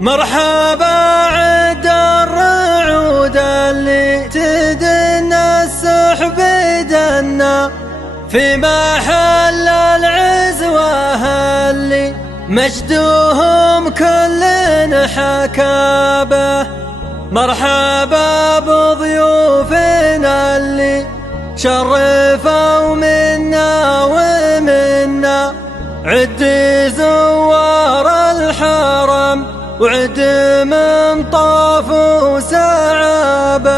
مرحبا عد الرعود اللي تدنى السحب دنا في محل العزوة اللي مجدهم كل حكابه. مرحبا بضيوفنا اللي شرفوا منا ومنا، عد زوار الحرم وعد من طاف وسعابه.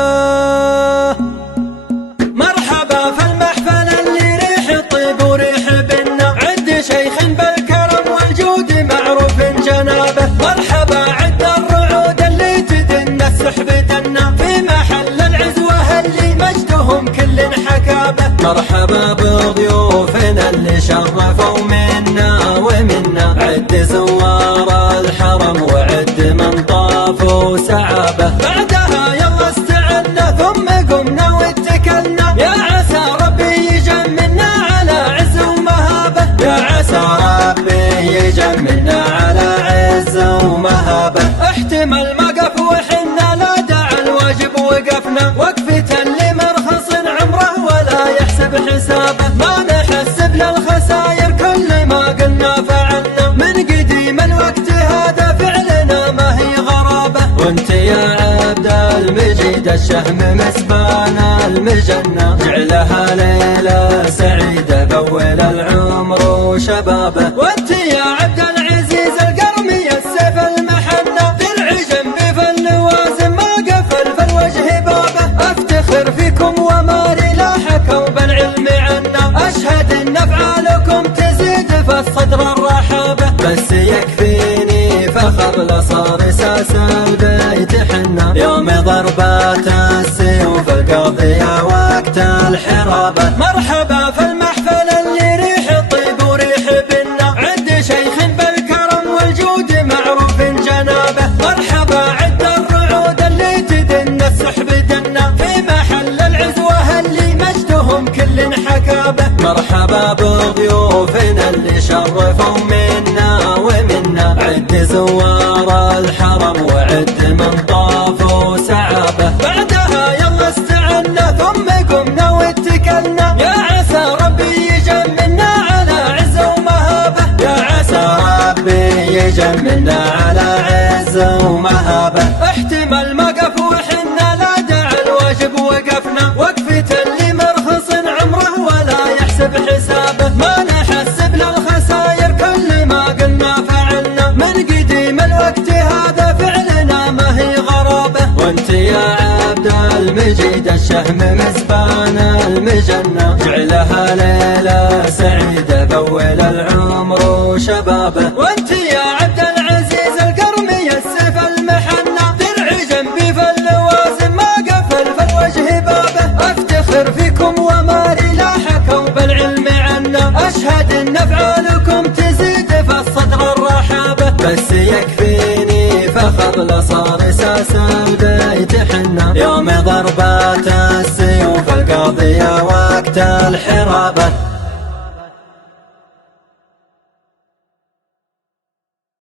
مرحبا في المحفل اللي ريح الطيب وريح بنا، عد شيخ بالكرم والجود معروف جنابه. مرحبا عد الرعود اللي تدنى السحب دنا في محل العزوة اللي مجدهم كل حكابه. مرحبا بضيوفنا اللي شرفوا منا ومنا، عد زوار الحرم وعد من طاف وسعابه. بعدها يلا استعنا ثم قمنا واتكلنا، يا عسى ربي يجملنا على عز ومهابه. يا عسى ربي يجملنا على عز ومهابه. احتمل ما قف وحنا لا داعي الواجب وقفنا، وقفة اللي مرخص عمره ولا يحسب حسابه. ما نحسب للخساير كل ما قلنا فعلنا، من قديم الوقت هذا فعلنا ما هي غرابه. وانت يا عبد المجيد الشهم مسبان المجنة، جعلها ليلة سعيدة بول العمر وشبابه. وانت يا عبد العزيز القرمي السيف المحنة، درع جنبي في اللوازم ما قفل في الوجه بابه. افتخر فيكم وماري لاحكوا بالعلم عنا، اشهد ان افعالكم تزيد في الصدر الرحابه. بس يكفيني فخر لصار اساس البيت حنا، يوم ضربات السيوف القاضية وقت الحرابه. مرحبا في المحفل اللي ريح الطيب وريح بنا، عد شيخ بالكرم والجود معروف جنابه. مرحبا عد الرعود اللي تدنى السحب دنا في محل العزوة اللي مجدهم كل حكابه. مرحبا بضيوفنا اللي شرفوا منا ومنا، عد زوار الحرم وعد من طاف وسعابه. بعدها يلا استعنا ثم قمنا واتكلنا، يا عسى ربي يجملنا على عز ومهابه. يا عسى ربي يجملنا على عز ومهابه. احتمل ما قف وحنا لا داعي الواجب وقفنا، وقفة اللي مرخص عمره ولا يحسب حسابه. ما نحسب للخساير كل ما قلنا فعلنا، من قديم الوقت هذا فعلنا ما هي غرابه. وانت يا عبد المجيد الشهم مسبان المجنة، جعلها ليلة سعيدة بول العمر وشبابه. وانت يا عبد العزيز القرمي السيف المحنة، درع جنبي في اللوازم ما قفل في الوجه بابه. افتخر فيكم وماري لاحكوا بالعلم عنا، اشهد ان افعالكم تزيد في الصدر الرحابه. بس يكفيني فخر لصار اساس البيت حنا، يوم ضربات